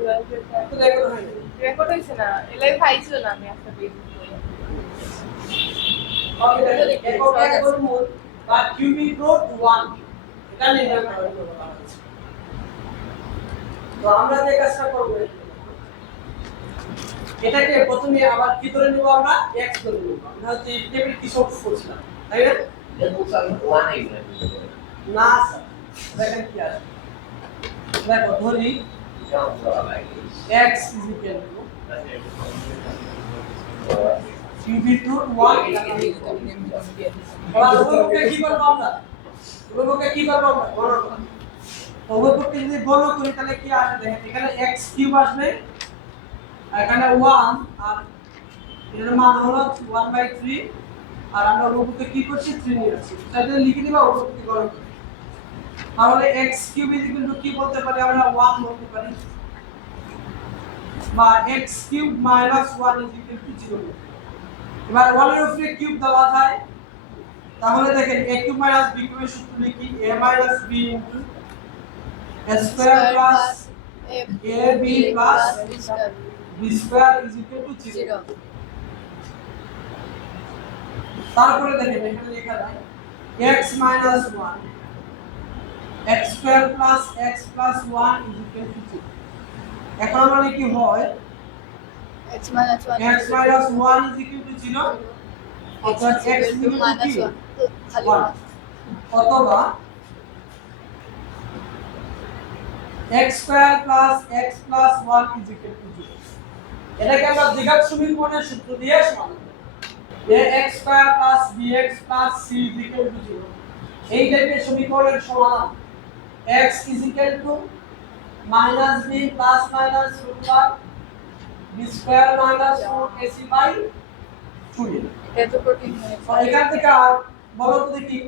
তো রেকর্ড হয়নি। রেকর্ড হয়েছে না, এলাই পাইছিল না আমি একটা পেজ ওকে দেখেন এককের বর্গমূল বা কিউবিক রুট 1 এটা নির্ণয় করার জন্য বলা হয়েছে। তো আমরা যে কাজটা করব এটাকে প্রথমে আবার কি ধরে নেব আমরা x ধরে নেব। আমরা হচ্ছে টেবিল কি সব করছিলাম তাই না? দেখো স্যার 1 আইবে না স্যার দেখেন কি আছে দেখো ধরি x is equal to cubic root 1 এবার উভয়পক্ষে কি করব আমরা উভয়পক্ষে কি করব আমরা গণনা করব। তো উভয়পক্ষে যদি গণনা করি তাহলে কি আসবে দেখেন এখানে x কিউব আসবে আর এখানে 1 আর এর মান হলো 1/3 আর আমরা উভয়পক্ষে কি করছি 3 নিয়ে আসছি তাহলে লিখে দিবা উভয়পক্ষে গণনা করি। তাহলে x কিউব কি বলতে পারি আমরা 1 বলতে পারি বা x কিউব - 1 0। এবার 1 এর উপরে কিউব দেওয়া যায় তাহলে দেখেন a কিউব - b কিউবের সূত্র লিখি a - b a square plus ab plus b square = 0। তারপরে দেখেন এখানে লেখা যায় x - 1 x square plus x plus 1 = 0। এখন আমরা কি হয় x minus 1 x minus 1 is equal to 0 অর্থাৎ x minus 1 খালি 1 অথবা x square plus x plus 1 is equal to 0 এটাকে আমরা দ্বিঘাত সমীকরণের সূত্র দিয়ে সমান করব ax square plus bx plus c is equal to 0 এই টাইপের সমীকরণের সমাধান x is equal to minus b plus minus root 1 b square minus 4ac by 2a এটা তো কঠিন হয় এখান থেকে আর বলো তো দেখি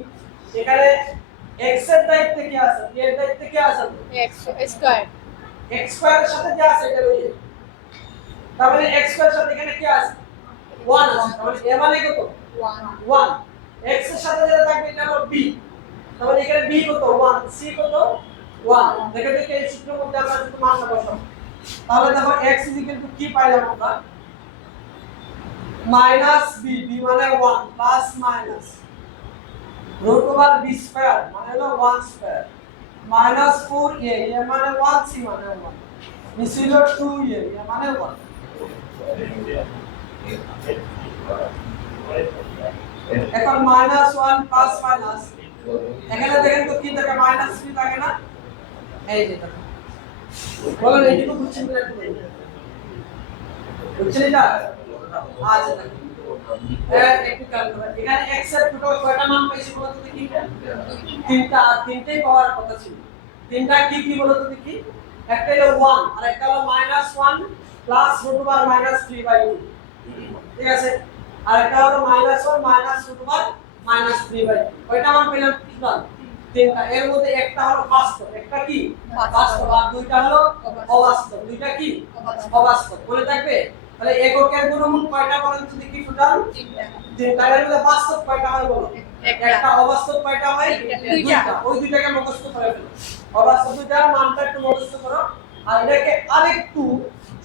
এখানে x এর দায়িত্বে কি আছে a এর দায়িত্বে কি আছে x স্কয়ার x স্কয়ারের সাথে যা আছে এটা রইছে তার মানে x স্কয়ারের সাথে এখানে কি আছে 1 আছে তাহলে a মানে কত 1 x এর সাথে যেটা থাকবে এটা হলো b তাহলে এখানে b কত 1 c কত 1 দেখো দেখি এই সূত্রের মধ্যে আমরা শুধু মানটা বসাবো তাহলে দেখো x কি পাইলাম আমরা মাইনাস b b মানে 1 plus minus root over b square মানে হলো 1 স্কয়ার মাইনাস 4a a মানে 1 c মানে 1 this is 2a a মানে 1 এখন মাইনাস 1 প্লাস মাইনাস এখানে দেখেন তো কি থাকে মাইনাস 3 থাকে না এই যে দেখো বলেন এইটুকু বুঝছেন না একটু বলুন বুঝছেন এটা আচ্ছা একটু খেয়াল করবেন এখানে x এর টোটাল কয়টা মান পাইছি বলতো দেখি তিনটা আর তিনটেই পাওয়ার কথা ছিল তিনটা কি কি বলতো দেখি একটা হলো 1 আর একটা হলো -1 প্লাস √ -3/2 ঠিক আছে আর একটা হলো -1 -√ -3/2 কয়টা মান পেলাম তিনটা এর মধ্যে একটা হলো বাস্তব একটা কি বাস্তব আর দুইটা হলো অবাস্তব দুইটা কি অবাস্তব বলে থাকবে তাহলে এককের গুণমূল কয়টা বলেন তো দেখি টোটাল তিনটা এর মধ্যে বাস্তব কয়টা হয় বলো একটা অবাস্তব কয়টা হয় দুইটা ওই দুইটাকে মুখস্থ করে ফেলো অবাস্তব দুইটার মানটা একটু মুখস্থ করো আর এটাকে আরেকটু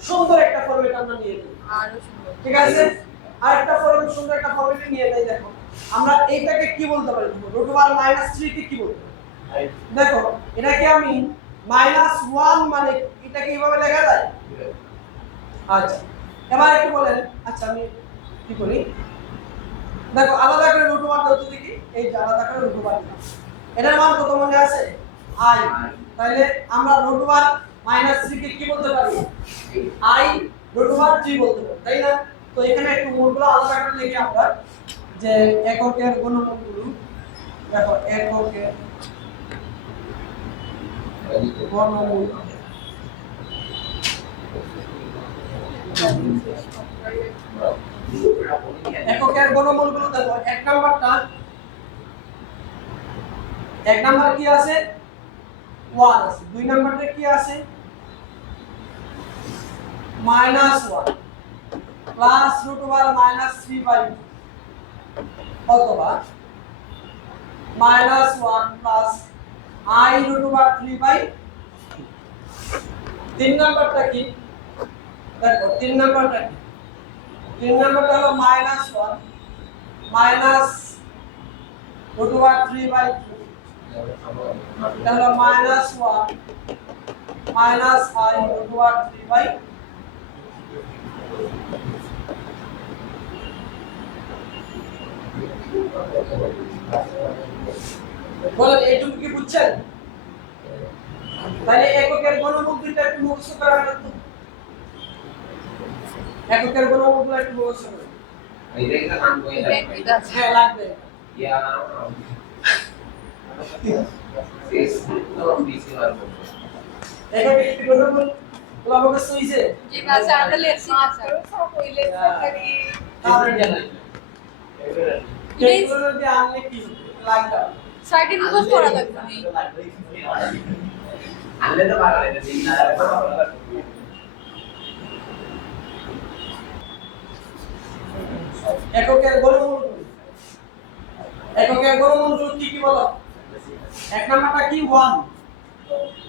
সুন্দর একটা ফরম্যাট আমরা নিয়ে নিই আরো সুন্দর ঠিক আছে আরেকটা ফরম্যাট সুন্দর একটা ফরম্যাটে নিয়ে নেই দেখো আমরা এইটাকে কি বলতে পারি √3 কে কি বলতে পারি দেখো এটাকে আমি -1 মানে এটা কিভাবে লেখা যায় আচ্ছা এবার একটু বলেন আচ্ছা আমি কি করি দেখো আলাদা করে √1 দাও তো দেখি এই আলাদা করে √1 এটার মান কত মনে আছে i তাহলে আমরা √3 কে কি বলতে পারি i √3 বলতে পারি তাই না তো এখানে একটু মূলগুলো আলাদা করে লিখি আমরা যে এককের গুণমূলগুলো দেখো এককের বর্গমূল এককের বর্গমূলগুলো দেখো এক নাম্বার কি আছে 1 আছে দুই নাম্বারটা কি আছে -1 প্লাস √3/2 অথবা -1 প্লাস i √3/2 তিন নাম্বারটা কি দেখো তিন নাম্বারটা কি তিন নাম্বারটা হলো -1 মাইনাস √3/2 এটা হলো -1 মাইনাস I √3/2 বলেন এইটুকু কি বুঝছেন? তাহলে এককের ঘনমূল দুইটা একটু মুখস্থ করা হলো তো এককের ঘনমূলগুলো একটু মুখস্থ করো। Ini kita kan punya এটা আছে হ্যাঁ লাগবে ya. Sis, tolong diisi lagi. এককের ঘনমূল গুলো মুখস্থ হইছে জি না স্যার আমরা লেখছি না স্যার সব ওই লেখা করি তাহলে জানেন এইগুলো যদি আনলে কি লাগবে সাইডে মুখস্থ করা লাগবে নি Anda tuh bakal ada di sana. এককের ঘনমূল এককের ঘনমূল কি কি বলো এক নাম্বারটা কি 1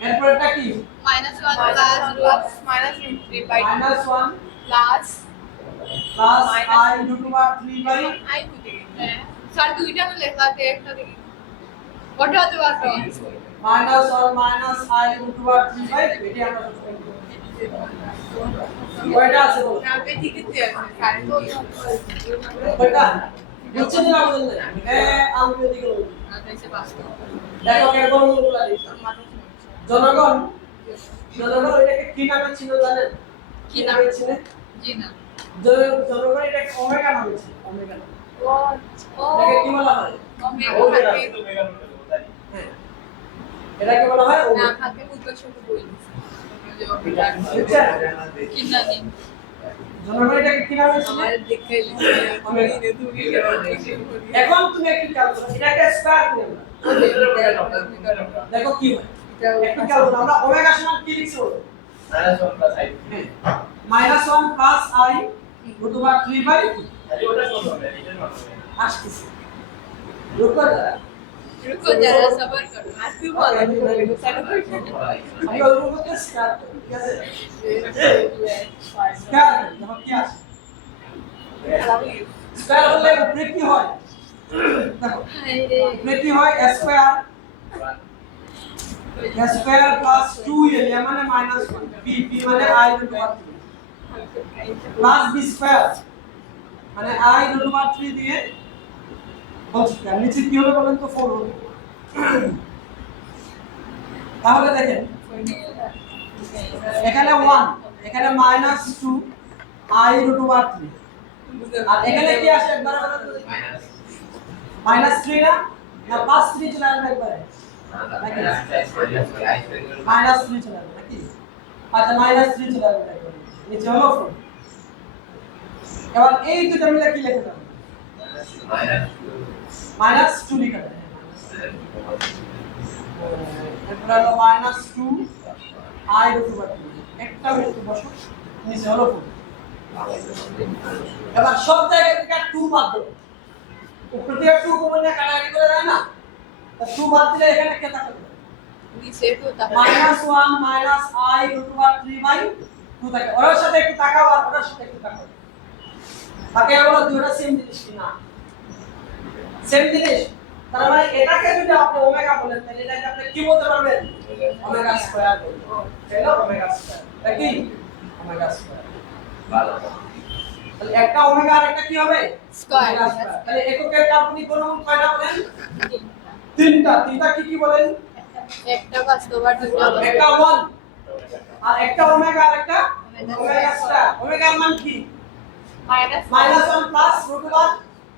এরপরটা কি -1 plus -√3/2 -1 plus plus I √3/2 I বুঝে হ্যাঁ স্যার দুইটা তো লেখা আছে একটা দেখি কত হতে পারবে -1 মাইনাস I √3/2 এটি আমরা কয়টা আছে বলো না বে ঠিক আছে স্যার তো কয়টা বুঝছেন না বলেন হ্যাঁ আমি এদিকে বলি আচ্ছা বাস এককের ঘনমূলগুলো লিখি জনগণ জনগণ এটাকে কি নামে ছিল জানেন কি নামে ছিল জি না জনগণ এটাকে ওমেগা নামে ছিল ওমেগা ও এটাকে কি বলা হয় হ্যাঁ এটাকে বলা হয় না ওমেগা হাতে মুদ্রা ছোট বই বুঝছেন কি জানি জনগণ এটাকে কি নামে ছিল আমার দেখাইলি আমি তুমি এখন তুমি একটু খেয়াল করো এটাকে স্কয়ার করে দেখো কি হয় একটু খেয়াল করো আমরা ওমেগা সমান কি লিখছো -1 প্লাস I √3/2 আসতেছে রুকো যারা रुको जरा सबर करो आज भी बोला আমি রুকোকে স্কয়ার করি ঠিক আছে স্কয়ার দেখো কি আসে স্কয়ার হলে উপরে কি হয় দেখো हाय रे উপরে কি হয় স্কয়ার স্কয়ার প্লাস 2a মানে -1 b মানে I √3 প্লাস b স্কয়ার মানে I √3 দিয়ে বলছি নিচে কি হবে বলেন তো 4 হবে তাহলে দেখেন এখানে 1 এখানে -2 I √3 আর এখানে কি আসে একবার বলেন তো -3 না না প্লাস 3 চলে আসবে একবারে -3 চলে আসবে নাকি আচ্ছা -3 চলে আসবে একবারে নিচে হলো 4 এবার এই দুটো মিলে কি লিখতে হবে -2 লিখতে হবে এরপর হলো -2 I √3 একটা একটু বসো নিচে হলো 4 এবার সব জায়গা থেকে 2 বাদ দাও উপর থেকে 2 কমন না কাটাকাটি করে যায় না তা 2 বাদ দিলে এখানে কে থাকবে नीचे तो तक -1 I √3/2 থাকে ওর সাথে একটু তাকাও আর ওর সাথে একটু তাকাও তাকে আমরা দুটো সেম জিনিস কিনা সেম জিনিস তার মানে এটাকে যদি আপনি ওমেগা বলেন তাহলে এটাকে আপনি কি বলতে পারবেন ওমেগা স্কয়ার বলবেন তাহলে ওমেগা স্কয়ার এটা কি ওমেগা স্কয়ার তাহলে একটা ওমেগা আর একটা কি হবে স্কয়ার ওমেগা স্কয়ার। তাহলে এককের কাল্পনিক ঘনমূল কয়টা বলেন তিনটা তিনটা কি কি বলেন একটা বাস্তবার দুটো একটা 1 আর একটা ওমেগা আর একটা ওমেগা স্কয়ার ওমেগার মান কি माइनस -1 প্লাস √1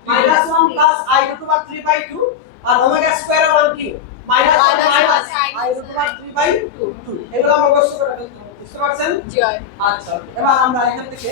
-1 প্লাস I √3/2 আর ওমেগা স্কয়ার মান কি -1 মাইনাস I √3/2 এগুলো মুখস্থ করে ফেলতে হবে বুঝতে পারছেন जय আচ্ছা এবার আমরা এখান থেকে